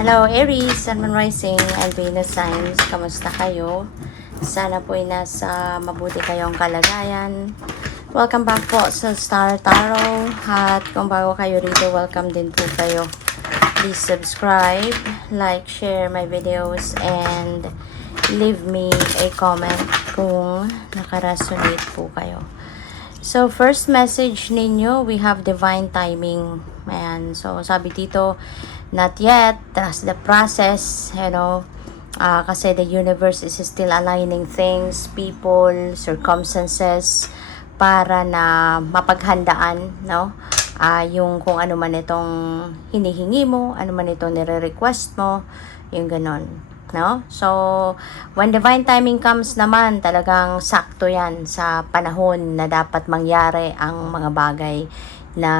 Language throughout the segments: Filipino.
Hello Aries, Sun, Moon Rising, and Venus signs. Kamusta kayo? Sana po ay nasa mabuti kayong kalagayan. Welcome back po sa Star Tarot. At kung bago kayo rito, welcome din po kayo. Please subscribe, like, share my videos, and leave me a comment kung nakaresonate po kayo. So, first message ninyo, we have divine timing. Ayan. So, sabi dito, not yet, trust the process, kasi the universe is still aligning things, people, circumstances, para na mapaghandaan, no? Yung kung ano man itong hinihingi mo, ano man itong nire-request mo, yung ganon, no? So, when divine timing comes naman, talagang sakto yan sa panahon na dapat mangyari ang mga bagay na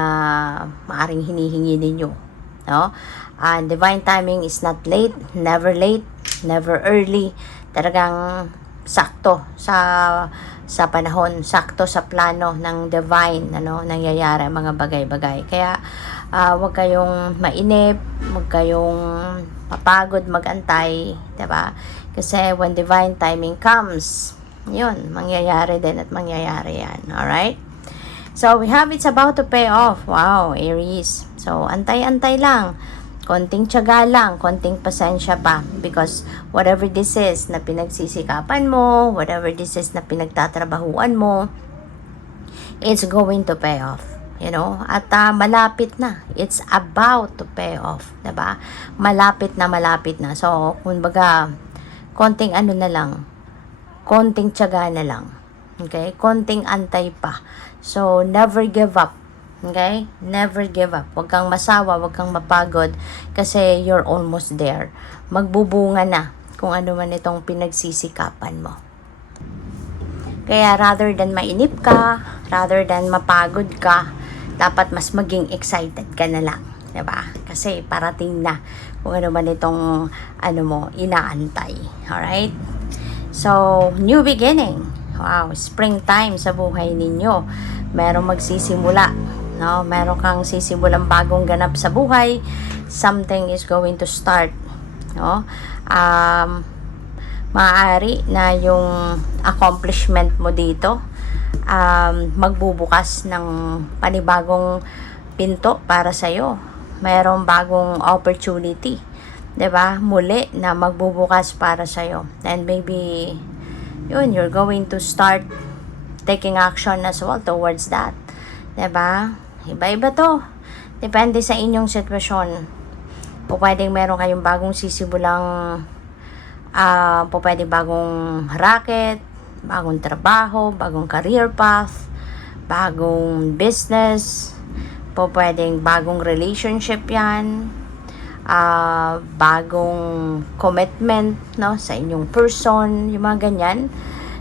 maaring hinihingi ninyo, no? Divine timing is not late, never early. Talagang sakto sa panahon, sakto sa plano ng divine, nangyayari ang mga bagay-bagay. Kaya wag kayong mainip, wag kayong mapagod magantay, 'di ba? Kasi when divine timing comes, 'yun, mangyayari din at mangyayari 'yan. All right? So we have it's about to pay off. Wow, Aries. So antay-antay lang. Konting tiyaga lang, konting pasensya pa, because whatever this is na pinagsisikapan mo, whatever this is na pinagtatrabahuan mo, it's going to pay off, at malapit na, it's about to pay off, diba? Malapit na, so kumbaga konting ano na lang, konting tiyaga na lang, okay, konting antay pa, so never give up. Okay? Never give up. Huwag kang masawa, huwag kang mapagod kasi you're almost there. Magbubunga na kung ano man itong pinagsisikapan mo. Kaya rather than mainip ka, rather than mapagod ka, dapat mas maging excited ka na lang. Diba? Kasi parating na kung ano man itong inaantay. Alright? So, new beginning. Wow, springtime sa buhay ninyo. Merong magsisimula. No, meron kang sisimulang bagong ganap sa buhay, something is going to start, no? Maaari na yung accomplishment mo dito magbubukas ng panibagong pinto para sa iyo. Merong bagong opportunity, 'di ba? Muli na magbubukas para sa iyo. And maybe you're going to start taking action as well towards that. 'Di ba? Iba-iba to. Depende sa inyong sitwasyon. Pwedeng meron kayong bagong sisimulang pwedeng bagong racket, bagong trabaho, bagong career path, bagong business, pwedeng bagong relationship yan, bagong commitment, no, sa inyong person, yung mga ganyan.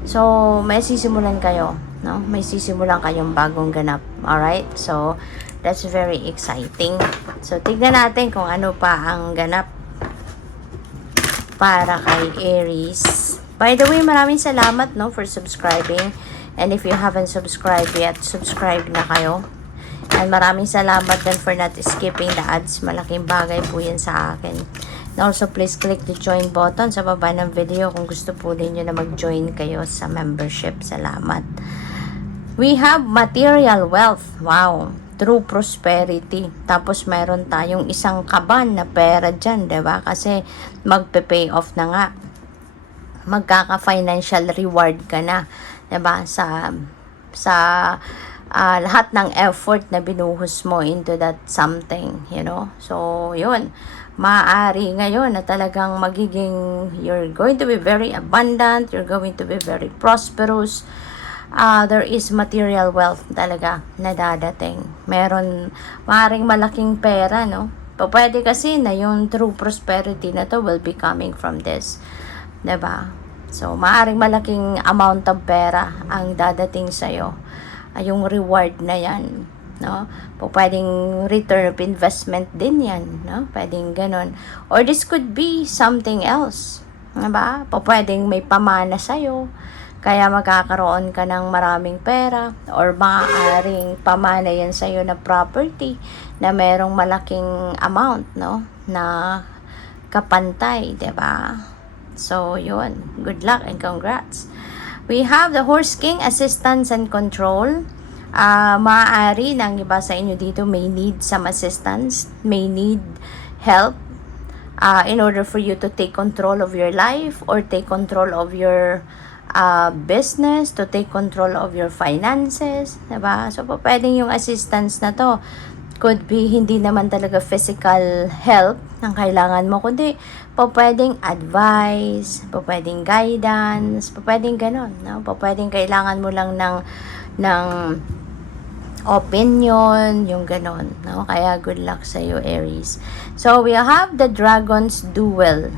So, may sisimulan kayo. No? May sisimulan kayong bagong ganap. Alright? So, that's very exciting. So, tignan natin kung ano pa ang ganap para kay Aries. By the way, maraming salamat, no, for subscribing. And if you haven't subscribed yet, subscribe na kayo. And maraming salamat din for not skipping the ads. Malaking bagay po yan sa akin. And also, please click the join button sa baba ng video kung gusto po ninyo na mag-join kayo sa membership. Salamat. We have material wealth. Wow. True prosperity. Tapos meron tayong isang kaban na pera dyan, diba? Kasi magpe-pay off na nga. Magkaka-financial reward ka na, diba? Sa lahat ng effort na binuhos mo into that something, So, yun. Maaari ngayon na talagang you're going to be very abundant, you're going to be very prosperous. There is material wealth talaga na dadating. Maaaring malaking pera, no? Pwede kasi na yung true prosperity na to will be coming from this. Diba? So, maaaring malaking amount of pera ang dadating sa'yo. Yung reward na yan. No? Pwedeng return of investment din yan. No? Pwedeng ganun. Or this could be something else. Diba? Pwedeng may pamana sa'yo. Kaya magkakaroon ka ng maraming pera or maaaring pamana yan sa'yo na property na merong malaking amount, no? Na kapantay, 'di ba? So, yun. Good luck and congrats. We have the Horse King, assistance and control. Maaari ng iba sa inyo dito may need some assistance, may need help in order for you to take control of your life or take control of your business, to take control of your finances, diba? So, pwedeng yung assistance na to could be hindi naman talaga physical help ang kailangan mo, kundi pwedeng advice, pwedeng guidance, pwedeng ganon, no? Pwedeng kailangan mo lang ng opinion, yung ganon, no? Kaya good luck sa iyo, Aries. So, we have the Dragon's Duel.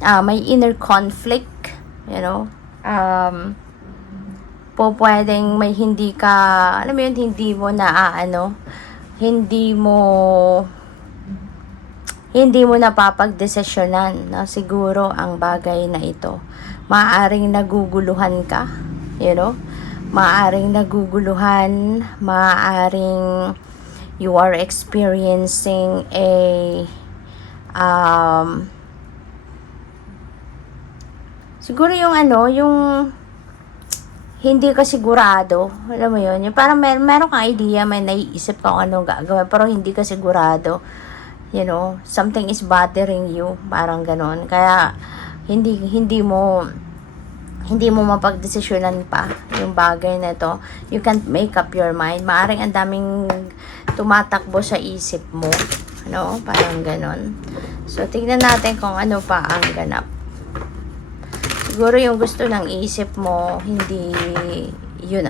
May inner conflict, you know. Pwedeng may hindi ka, alam mo yun, hindi mo napapagdesisyonan, no? Siguro ang bagay na ito. Maaaring naguguluhan ka, you know. Maaaring you are experiencing siguro yung hindi ka sigurado, alam mo yun, yung parang meron kang idea, may naiisip ka kung anong gagawin, pero hindi ka sigurado, you know, something is bothering you, parang ganon, kaya hindi mo mapagdesisyonan pa yung bagay na to. You can't make up your mind. Maaring ang daming tumatakbo sa isip mo, no? Parang ganon. So, tignan natin kung ano pa ang ganap. Siguro yung gusto ng isip mo, hindi yun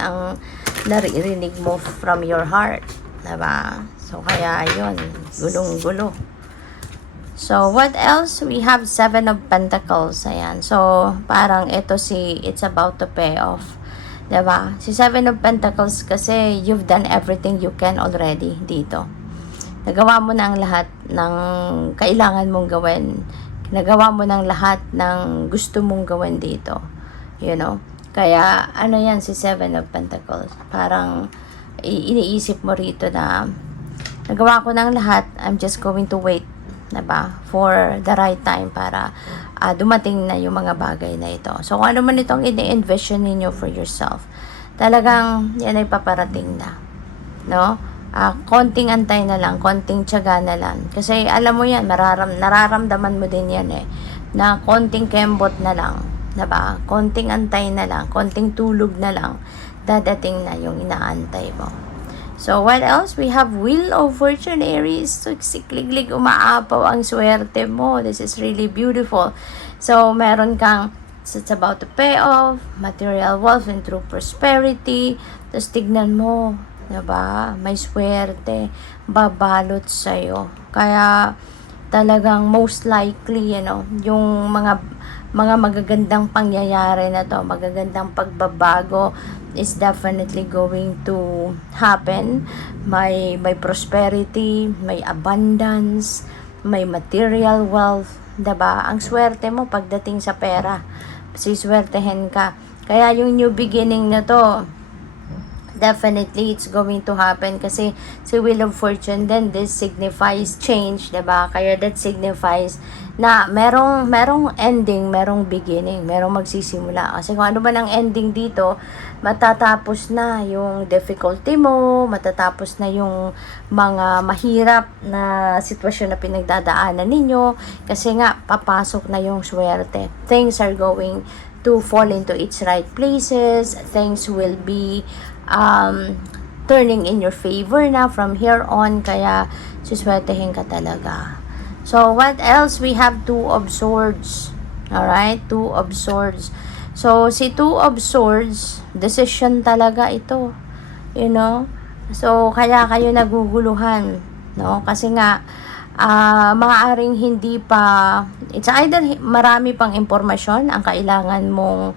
ang naririnig mo from your heart, diba? So, kaya yun, gulong-gulo. So, what else? We have 7 of Pentacles. Ayan. So, parang it's about to pay off. Diba? Si 7 of Pentacles kasi you've done everything you can already dito. Nagawa mo na ang lahat ng kailangan mong gawin. Nagawa mo ng lahat ng gusto mong gawin dito. You know? Kaya, yan si 7 of Pentacles? Parang iniisip mo rito na nagawa ko ng lahat. I'm just going to wait, diba? For the right time para dumating na yung mga bagay na ito. So, kung ano man itong ini-envision ninyo for yourself, talagang yan ay paparating na. No? Konting antay na lang, konting tiyaga na lang. Kasi alam mo yan, nararamdaman mo din yan na konting kembot na lang, diba? Konting antay na lang, konting tulog na lang, dadating na yung inaantay mo. So, what else? We have Wheel of Fortune, Aries. So, sikliglig, umaapaw ang swerte mo. This is really beautiful. So, meron kang, it's about to pay off, material wealth and true prosperity. Tapos, tignan mo, diba? May swerte, babalot sa'yo. Kaya, talagang most likely, yung mga magagandang pangyayari na to, magagandang pagbabago is definitely going to happen. May prosperity, may abundance, may material wealth, diba? Ang swerte mo pagdating sa pera, siswertehin ka. Kaya yung new beginning na to, definitely it's going to happen kasi si Wheel of Fortune then this signifies change, diba? Kaya that signifies na merong ending, merong beginning, merong magsisimula. Kasi kung ano man ang ending dito, matatapos na yung difficulty mo, matatapos na yung mga mahirap na sitwasyon na pinagdadaanan ninyo, kasi nga, papasok na yung swerte. Things are going to fall into its right places. Things will be turning in your favor na from here on, kaya suswertehin ka talaga. So, what else? We have 2 of Swords. Alright? 2 of Swords. So, si 2 of Swords, decision talaga ito. You know? So, kaya kayo naguguluhan. No? Kasi nga, maaaring hindi pa, it's either marami pang impormasyon ang kailangan mong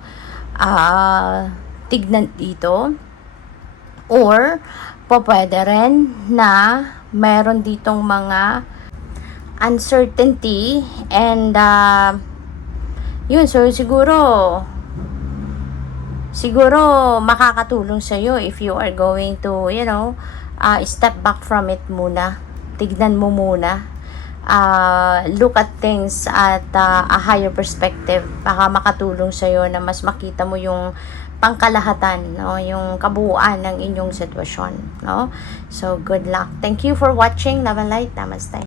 tignan dito, or pwede rin na meron ditong mga uncertainty and yun, so siguro makakatulong sa iyo if you are going to step back from it muna, tignan mo muna look at things at a higher perspective. Baka makatulong sa'yo na mas makita mo yung pangkalahatan, no? Yung kabuuan ng inyong sitwasyon, no? So, good luck. Thank you for watching. Love and light. Namaste.